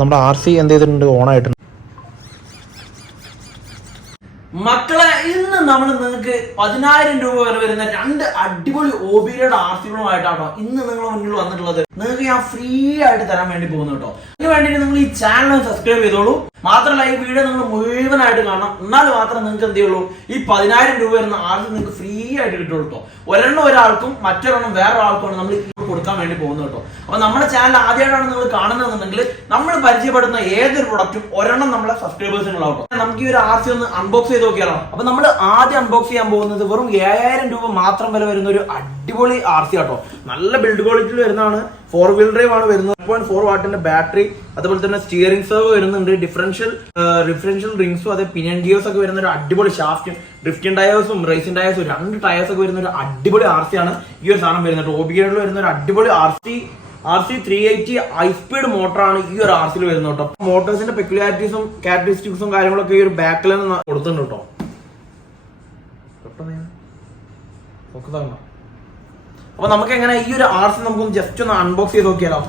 നമ്മുടെ R C എന്ത് ചെയ്തിട്ടുണ്ട്? ഓൺ ആയിട്ടുണ്ട് മക്കളെ ഇന്ന് നമ്മൾ നിങ്ങൾക്ക് പതിനായിരം രൂപ വരെ വരുന്ന രണ്ട് അടിപൊളി ഒബിയുടെ ആർസികളുമായിട്ടാണോ ഇന്ന് നിങ്ങളുടെ മുന്നിൽ വന്നിട്ടുള്ളത്. നിങ്ങൾക്ക് ഞാൻ ഫ്രീ ആയിട്ട് തരാൻ വേണ്ടി പോകുന്നു കേട്ടോ. അതിന് വേണ്ടിയിട്ട് നിങ്ങൾ ഈ ചാനൽ സബ്സ്ക്രൈബ് ചെയ്തോളൂ. മാത്രമല്ല ഈ വീഡിയോ നിങ്ങൾ മുഴുവനായിട്ട് കാണണം. എന്നാൽ മാത്രം നിങ്ങൾക്ക് എന്ത് ചെയ്യുള്ളൂ? ഈ പതിനായിരം രൂപ വരുന്ന ആൾക്ക് നിങ്ങൾക്ക് ഫ്രീ ആയിട്ട് കിട്ടുള്ളൂ കേട്ടോ ഒരെണ്ണം ഒരാൾക്കും മറ്റൊരെണ്ണം വേറൊരാൾക്കും നമ്മൾ കൊടുക്കാൻ വേണ്ടി പോകുന്നത് കേട്ടോ അപ്പൊ നമ്മുടെ ചാനൽ ആദ്യമായിട്ടാണ് നിങ്ങൾ കാണുന്നതെന്നുണ്ടെങ്കിൽ നമ്മൾ പരിചയപ്പെടുന്ന ഏതൊരു പ്രൊഡക്റ്റും ഒരെണ്ണം നമ്മളെ സബ്സ്ക്രൈബേഴ്സിനുള്ള കേട്ടോ നമുക്ക് ഈ ഒരു ആർ സി ഒന്ന് അൺബോക്സ് ചെയ്ത് നോക്കിയാലോ? അപ്പൊ നമ്മൾ ആദ്യം അൺബോക്സ് ചെയ്യാൻ പോകുന്നത് വെറും ഏഴായിരം രൂപ മാത്രം വില വരുന്ന ഒരു അടിപൊളി ആർ സി നല്ല ബിൽഡ് ക്വാളിറ്റിയിൽ വരുന്നതാണ്. ഫോർ വീൽ ഡ്രൈവ് ആണ് വരുന്നത്. പോയിന്റ് ഫോർ വാട്ടിന്റെ ബാറ്ററി അതുപോലെ തന്നെ സ്റ്റിയറിംഗ് സെർവ് വരുന്നുണ്ട്. ഡിഫറൻഷ്യൽ ഡിഫറൻഷ്യൽ റിംഗ്സും അതെ പിനിയൻ ഗിയേഴ്സ് ഒക്കെ വരുന്ന ഒരു അടിപൊളി ഷാഫ്റ്റും ഡ്രിഫ്റ്റിംഗ് ടയേഴ്സും റേസിംഗ് ടയേഴ്സും രണ്ട് ടയേഴ്സ് ഒക്കെ വരുന്ന ഒരു അടിപൊളി ആർ സി ആണ് ഈ ഒരു സാധനം വരുന്നത്. ഓബിഗേഡിൽ വരുന്ന ഒരു അടിപൊളി R C R C three eighty high speed മോട്ടറാണ് ഈ ഒരു ആർ സിയിൽ വരുന്നത് കേട്ടോ. മോട്ടോഴ്സിന്റെ പെക്യുലാരിറ്റീസും ക്യാരക്ടറിസ്റ്റിക്സും കാര്യങ്ങളൊക്കെ ഈ ഒരു ബാക്കിൽ നിന്ന് കൊടുത്തിട്ടുണ്ട് കേട്ടോ. പെട്ടെന്ന് ഞാൻ focus ആകണ്ട. അപ്പൊ നമുക്ക് എങ്ങനെ ഈ ഒരു ആർസ് നമുക്ക് നമുക്കൊന്ന് ജസ്റ്റ് ഒന്ന് അൺബോക്സ് ചെയ്ത് നോക്കിയാലോ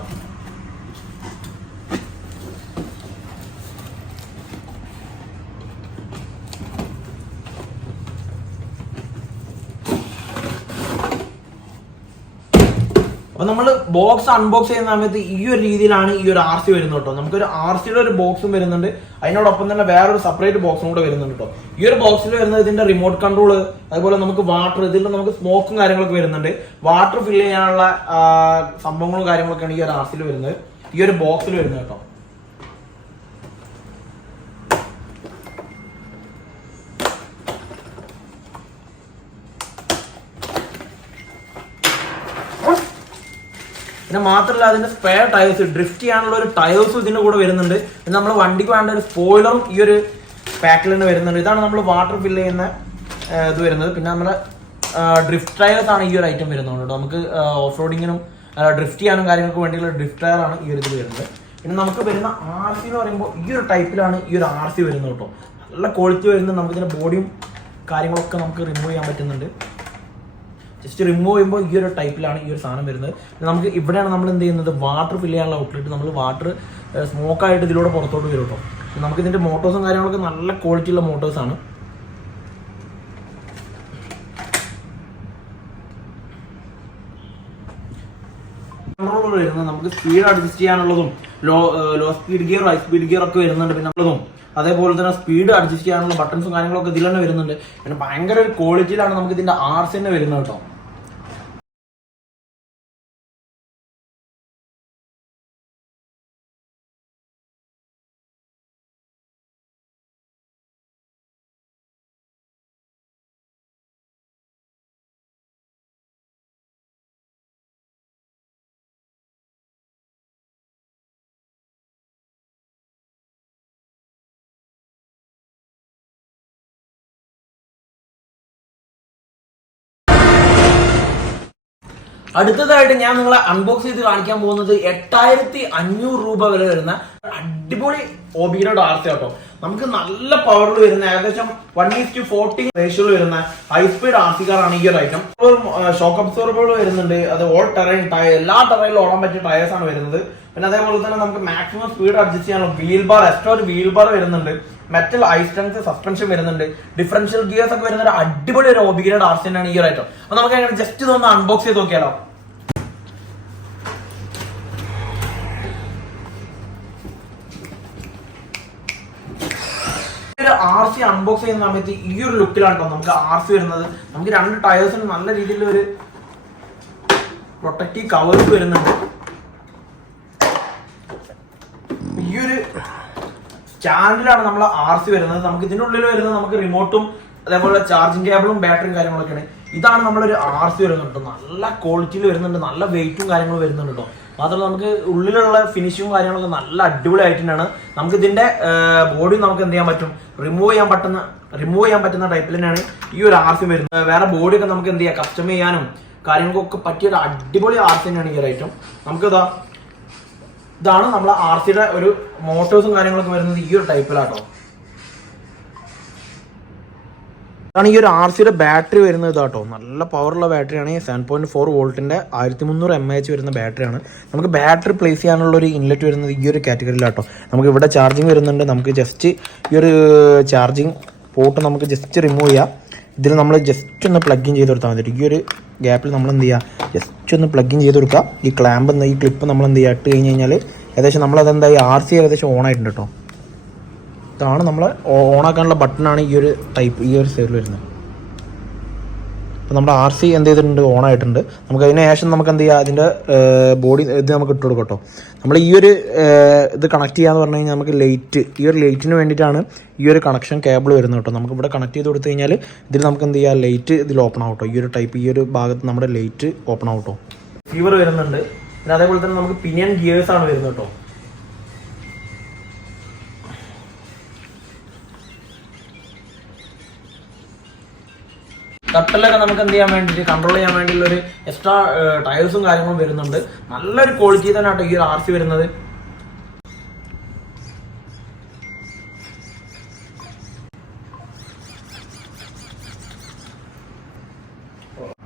അപ്പൊ നമ്മൾ ബോക്സ് അൺബോക്സ് ചെയ്യുന്ന സമയത്ത് ഈ ഒരു രീതിയിലാണ് ഈ ഒരു ആർ സി വരുന്നത് കേട്ടോ നമുക്കൊരു ആർ സിയുടെ ഒരു ബോക്സും വരുന്നുണ്ട്. അതിനോടൊപ്പം തന്നെ വേറൊരു സെപ്പറേറ്റ് ബോക്സും കൂടെ വരുന്നുണ്ട് കേട്ടോ ഈ ഒരു ബോക്സിൽ വരുന്നത് ഇതിന്റെ റിമോട്ട് കൺട്രോൾ അതുപോലെ നമുക്ക് വാട്ടർ ഇതിൽ നമുക്ക് സ്മോക്കും കാര്യങ്ങളൊക്കെ വരുന്നുണ്ട്. വാട്ടർ ഫില്ല് ചെയ്യാനുള്ള സംഭവങ്ങളും കാര്യങ്ങളൊക്കെയാണ് ഈ ഒരു ആർ സിയിൽ വരുന്നത്. ഈ ഒരു ബോക്സിൽ വരുന്നത് കേട്ടോ പിന്നെ മാത്രമല്ല അതിന്റെ സ്പെയർ ടയേഴ്സ് ഡ്രിഫ്റ്റ് ചെയ്യാനുള്ള ഒരു ടയേഴ്സും ഇതിന്റെ കൂടെ വരുന്നുണ്ട്. പിന്നെ നമ്മൾ വണ്ടിക്ക് വേണ്ട ഒരു സ്പോയിലറും ഈ ഒരു പാക്കിൽ തന്നെ വരുന്നുണ്ട്. ഇതാണ് നമ്മൾ വാട്ടർ ഫില്ല് ചെയ്യുന്ന ഇത് വരുന്നത്. പിന്നെ നമ്മുടെ ഡ്രിഫ്റ്റ് ടയേഴ്സ് ആണ് ഈ ഒരു ഐറ്റം വരുന്നത് നമുക്ക് ഓഫ് റോഡിങ്ങിനും ഡ്രിഫ്റ്റ് ചെയ്യാനും കാര്യങ്ങൾക്ക് വേണ്ടിയുള്ള ഡ്രിഫ്റ്റ് ടയർ ആണ് ഈ ഒരു ഇതിൽ വരുന്നത്. പിന്നെ നമുക്ക് വരുന്ന ആർ സി എന്ന് പറയുമ്പോൾ ഈ ഒരു ടൈപ്പിലാണ് ഈ ഒരു ആർ സി വരുന്നത് കേട്ടോ. നല്ല ക്വാളിറ്റി വരുന്നത് നമുക്ക് ഇതിന്റെ ബോഡിയും കാര്യങ്ങളൊക്കെ നമുക്ക് റിമൂവ് ചെയ്യാൻ പറ്റുന്നുണ്ട്. ജസ്റ്റ് റിമൂവ് ചെയ്യുമ്പോൾ ഈ ഒരു ടൈപ്പിലാണ് ഈ ഒരു സാധനം വരുന്നത്. നമുക്ക് ഇവിടെയാണ് നമ്മൾ എന്ത് ചെയ്യുന്നത്? വാട്ടർ ഫില്ല് ചെയ്യാനുള്ള ഔട്ട്ലെറ്റ് നമ്മൾ വാട്ടർ സ്മോക്കായിട്ട് ഇതിലൂടെ പുറത്തോട്ട് വരും കേട്ടോ. നമുക്ക് ഇതിന്റെ മോട്ടോഴ്സും കാര്യങ്ങളൊക്കെ നല്ല ക്വാളിറ്റി ഉള്ള മോട്ടോഴ്സ് ആണ്. കൺട്രോൾ വരുന്നത് നമുക്ക് speed adjust ചെയ്യാനുള്ളതും low low speed gear high speed gear ഒക്കെ വരുന്നുണ്ട് പിന്നെ ഉള്ളതും. അതേപോലെ തന്നെ സ്പീഡ് അഡ്ജസ്റ്റ് ചെയ്യാനുള്ള ബട്ടൺസും കാര്യങ്ങളൊക്കെ ഇതിൽ തന്നെ വരുന്നുണ്ട്. പിന്നെ ഭയങ്കര ഒരു ക്വാളിറ്റിയിലാണ് നമുക്ക് ഇതിന്റെ ആർസ് തന്നെ വരുന്നത് കേട്ടോ. അടുത്തതായിട്ട് ഞാൻ നിങ്ങളെ അൺബോക്സ് ചെയ്ത് കാണിക്കാൻ പോകുന്നത് എട്ടായിരത്തി അഞ്ഞൂറ് രൂപ വരെ വരുന്ന അടിപൊളി ഒബിയുടെ ഡാർത്ത് കേട്ടോ നമുക്ക് നല്ല പവറിൽ വരുന്ന ഏകദേശം വൺ ഈസ് ഫോർട്ടി റേഷ്യോയിൽ വരുന്ന ഹൈ സ്പീഡ് ആർസി കാറാണ് ഈ ഒരു ഐറ്റം ഷോക്ക് അബ്സോർബറുകൾ വരുന്നുണ്ട്. അത് ഓൾ ടെറൈൻ ടയർ എല്ലാ ടെറൈനിലും ഓടാൻ പറ്റിയ ടയേഴ്സ് ആണ് വരുന്നത്. പിന്നെ അതേപോലെ തന്നെ നമുക്ക് മാക്സിമം സ്പീഡ് അഡ്ജസ്റ്റ് ചെയ്യാനുള്ള വീൽ ബാർ എക്സ്ട്രാ ഒരു വീൽ ബാർ വരുന്നുണ്ട്. മെറ്റൽ ഐസ്റ്റൻസ് സസ്പെൻഷൻ വരുന്നുണ്ട്. ഡിഫറൻഷ്യൽ ഗിയേഴ്സ് ഒക്കെ വരുന്ന ഒരു അടിപൊളി ഒരു ഓബിഗ്രേഡ് ആർസി ആണ് ഈ ഒരു ഐറ്റം അപ്പൊ നമുക്ക് അങ്ങനെ ജസ്റ്റ് ഇതൊന്ന് അൺബോക്സ് ചെയ്ത് നോക്കിയാലോ? ആർ സി അൺബോക്സ് ചെയ്യുന്ന സമയത്ത് ഈ ഒരു ലുക്കിലാണ് കേട്ടോ നമുക്ക് ആർ സി വരുന്നത്. നമുക്ക് രണ്ട് ടയേഴ്സിന് നല്ല രീതിയിലുള്ള ഒരു പ്രൊട്ടക്റ്റീവ് കവേഴ്സ് വരുന്നുണ്ട് ഈ ഒരു സ്റ്റാൻഡിലാണ് നമ്മൾ ആർ സി വരുന്നത്. നമുക്ക് ഇതിന്റെ ഉള്ളിൽ വരുന്നത് നമുക്ക് റിമോട്ടും അതേപോലെ ചാർജിങ് കേബിളും ബാറ്ററിയും കാര്യങ്ങളൊക്കെയാണ്. ഇതാണ് നമ്മളൊരു ആർ സി വരുന്നുണ്ട് നല്ല ക്വാളിറ്റിയിൽ വരുന്നുണ്ട്. നല്ല വെയിറ്റും കാര്യങ്ങളും വരുന്നുണ്ട് കേട്ടോ. മാത്രമല്ല നമുക്ക് ഉള്ളിലുള്ള ഫിനിഷിങ്ങും കാര്യങ്ങളൊക്കെ നല്ല അടിപൊളി ആയിട്ടാണ് നമുക്ക് ഇതിന്റെ ബോഡി നമുക്ക് എന്ത് ചെയ്യാൻ പറ്റും? റിമൂവ് ചെയ്യാൻ പറ്റുന്ന റിമൂവ് ചെയ്യാൻ പറ്റുന്ന ടൈപ്പിൽ തന്നെയാണ് ഈ ഒരു ആർ സി വരുന്നത്. വേറെ ബോഡിയൊക്കെ നമുക്ക് എന്ത് ചെയ്യാം? കസ്റ്റം ചെയ്യാനും കാര്യങ്ങൾക്കൊക്കെ പറ്റിയ ഒരു അടിപൊളി ആർ സി തന്നെയാണ് ഈ ഒരു ഐറ്റം നമുക്കിതാ ഇതാണ് നമ്മൾ ആർ സിയുടെ ഒരു മോട്ടോഴ്സും കാര്യങ്ങളൊക്കെ വരുന്നത് ഈ ഒരു ടൈപ്പിലാട്ടോ. ഇതാണ് ഈ ഒരു ആർ സിയുടെ ബാറ്ററി വരുന്നത് കേട്ടോ നല്ല പവറുള്ള ബാറ്ററിയാണ്. സെവൻ പോയിന്റ് ഫോർ വോൾട്ടിന്റെ ആയിരത്തി മുന്നൂറ് എം എച്ച് വരുന്ന ബാറ്ററിയാണ്. നമുക്ക് ബാറ്ററി പ്ലേസ് ചെയ്യാനുള്ള ഒരു ഇൻലെറ്റ് വരുന്നത് ഈ ഒരു കാറ്റഗറിയിലാട്ടോ നമുക്ക് ഇവിടെ ചാർജിങ് വരുന്നുണ്ട്. നമുക്ക് ജസ്റ്റ് ഈ ഒരു ചാർജിങ് പോർട്ട് നമുക്ക് ജസ്റ്റ് റിമൂവ് ചെയ്യാം. ഇതിൽ നമ്മൾ ജസ്റ്റ് ഒന്ന് പ്ലഗ് ഇൻ ചെയ്ത് കൊടുത്താൽ മതി ഈ ഒരു ഗ്യാപ്പിൽ നമ്മൾ എന്ത് ചെയ്യുക ജസ്റ്റ് ഒന്ന് പ്ലഗ് ഇൻ ചെയ്ത് കൊടുക്കുക ഈ ക്ലാമ്പ് ഈ ക്ലിപ്പ് നമ്മൾ എന്ത് ചെയ്യുക ഇട്ട് കഴിഞ്ഞ് കഴിഞ്ഞാൽ ഏകദേശം ഈ ആർ സി ഏകദേശം ഓൺ ആയിട്ടുണ്ട് കേട്ടോ ഇതാണ് നമ്മൾ ഓണാക്കാനുള്ള ബട്ടണാണ് ഈ ഒരു ടൈപ്പ് ഈ ഒരു സൈഡിൽ വരുന്നത്. അപ്പോൾ നമ്മുടെ ആർ സി എന്ത് ചെയ്തിട്ടുണ്ട്? ഓൺ ആയിട്ടുണ്ട് നമുക്ക് അതിന് ശേഷം നമുക്ക് എന്ത് ചെയ്യാം? അതിന്റെ ബോഡി ഇത് നമുക്ക് ഇട്ട് കൊടുക്കട്ടോ നമ്മൾ ഈ ഒരു ഇത് കണക്ട് ചെയ്യാന്ന് പറഞ്ഞു കഴിഞ്ഞാൽ നമുക്ക് ലൈറ്റ് ഈ ഒരു ലൈറ്റിന് വേണ്ടിയിട്ടാണ് ഈ ഒരു കണക്ഷൻ കേബിൾ വരുന്നത് കേട്ടോ. നമുക്ക് ഇവിടെ കണക്ട് ചെയ്ത് കൊടുത്തു കഴിഞ്ഞാൽ ഇതിൽ നമുക്ക് എന്ത് ചെയ്യാം? ലൈറ്റ് ഇതിൽ ഓപ്പൺ ആവട്ടോ ഈ ഒരു ടൈപ്പ് ഈ ഒരു ഭാഗത്ത് നമ്മുടെ ലൈറ്റ് ഓപ്പൺ ആവട്ടോ ഫീവർ വരുന്നുണ്ട്. പിന്നെ അതേപോലെ തന്നെ നമുക്ക് പിനിയൻ ഗിയേഴ്സ് ആണ് വരുന്നത് കേട്ടോ. തട്ടലൊക്കെ നമുക്ക് എന്ത് ചെയ്യാൻ വേണ്ടിയിട്ട് കൺട്രോൾ ചെയ്യാൻ വേണ്ടിയുള്ള ഒരു എക്സ്ട്രാ ടയേഴ്സും കാര്യങ്ങളും വരുന്നുണ്ട്. നല്ലൊരു ക്വാളിറ്റി തന്നെ ഈ ഒരു ആർ സി വരുന്നത്.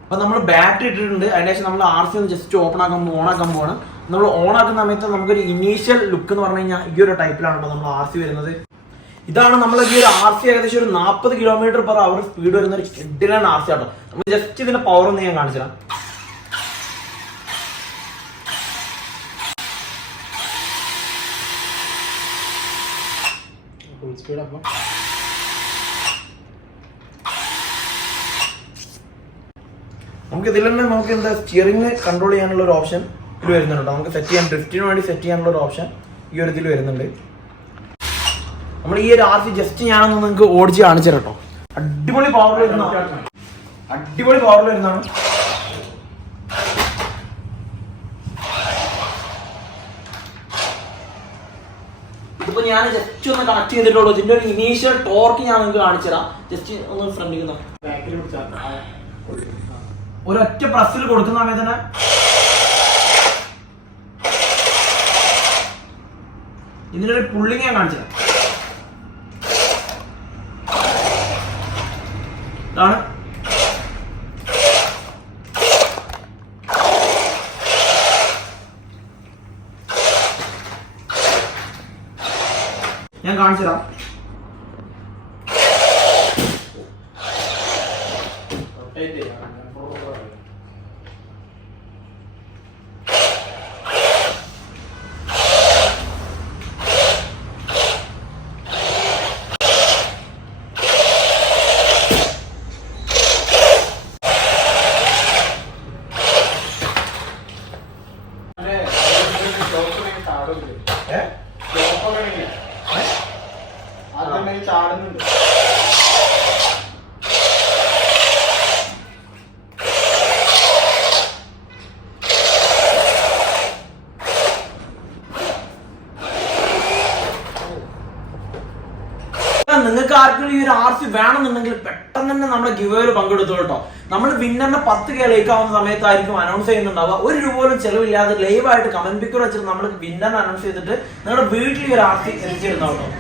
അപ്പൊ നമ്മൾ ബാറ്ററി ഇട്ടിട്ടുണ്ട്. അതിനുശേഷം നമ്മൾ ആർ സി ഒന്ന് ജസ്റ്റ് ഓപ്പൺ ആക്കാൻ ഓൺ ആക്കാൻ പോകണം നമ്മൾ ഓൺ ആക്കുന്ന സമയത്ത് നമുക്കൊരു ഇനീഷ്യൽ ലുക്ക് എന്ന് പറഞ്ഞു കഴിഞ്ഞാൽ ഈ ഒരു ടൈപ്പിലാണ് നമ്മൾ ആർ സി വരുന്നത്. ഇതാണ് നമ്മൾ ഈ ഒരു ആർ സി ഏകദേശം ഒരു നാൽപ്പത് കിലോമീറ്റർ പെർ അവർ സ്പീഡ് വരുന്ന ഒരു കിഡിലാണ് ആർ സി ആട്ടോ. നമ്മൾ ജസ്റ്റ് ഇതിന്റെ പവർ ഒന്ന് ഞാൻ കാണിച്ചു തരാം സ്പീഡ് അപ്പം. നമുക്ക് ഇതിൽ തന്നെ നമുക്ക് എന്താ സ്റ്റിയറിംഗ് കൺട്രോൾ ചെയ്യാനുള്ള ഒരു ഓപ്ഷൻ ഇതിൽ വരുന്നുണ്ട്. നമുക്ക് സെറ്റ് ചെയ്യാൻ ഡ്രിഫ്റ്റിന് വേണ്ടി സെറ്റ് ചെയ്യാനുള്ള ഒരു ഓപ്ഷൻ ഈ ഒരു ഇതിൽ വരുന്നുണ്ട്. നമ്മൾ ഈ ഒരു ആർ സി ജസ്റ്റ് ഞാനൊന്ന് നിങ്ങൾക്ക് ഓടിച്ച് കാണിച്ചു കേട്ടോ അടിപൊളി പവർ വരുന്ന അടിപൊളി പവർ വരുന്നതാണ്. ഇപ്പൊ ഞാൻ ജസ്റ്റ് ഒന്ന് കണക്ട് ചെയ്തിട്ടുള്ളൂ. ഇതിന്റെ ഒരു ഇനീഷ്യൽ ടോർക്ക് ഞാൻ നിങ്ങൾക്ക് കാണിച്ചു തരാം. ജസ്റ്റ് ഒന്ന് ഫ്രണ്ടിൽ ഒരൊറ്റ പ്രസ്സിൽ കൊടുക്കുന്ന സമയത്ത് തന്നെ ഇതിന്റെ ഒരു പുള്ളിങ് ഞാൻ കാണിച്ചു തരാം. ഞാൻ കാണിച്ചു തരാം ഏഹ് ചാടുന്നുണ്ട്. നിങ്ങൾക്ക് ആർക്കും ഈ ഒരു ആർ സി വേണമെന്നുണ്ടെങ്കിൽ പെട്ടെന്ന് തന്നെ നമ്മുടെ ഗിവേയിൽ പങ്കെടുത്തു കേട്ടോ നമ്മൾ വിന്നറിന്റെ പത്ത് കെ സമയത്തായിരിക്കും അനൗൺസ് ചെയ്യുന്നുണ്ടാവുക. ഒരു രൂപ പോലും ചെലവില്ലാതെ ലൈവായിട്ട് കമന്റ് പിക്കർ വെച്ചിട്ട് നമ്മൾ വിന്നറിനെ അനൗൺസ് ചെയ്തിട്ട് നിങ്ങളുടെ വീട്ടിൽ ഒരു ആർ സി എത്തിച്ചിരുന്നു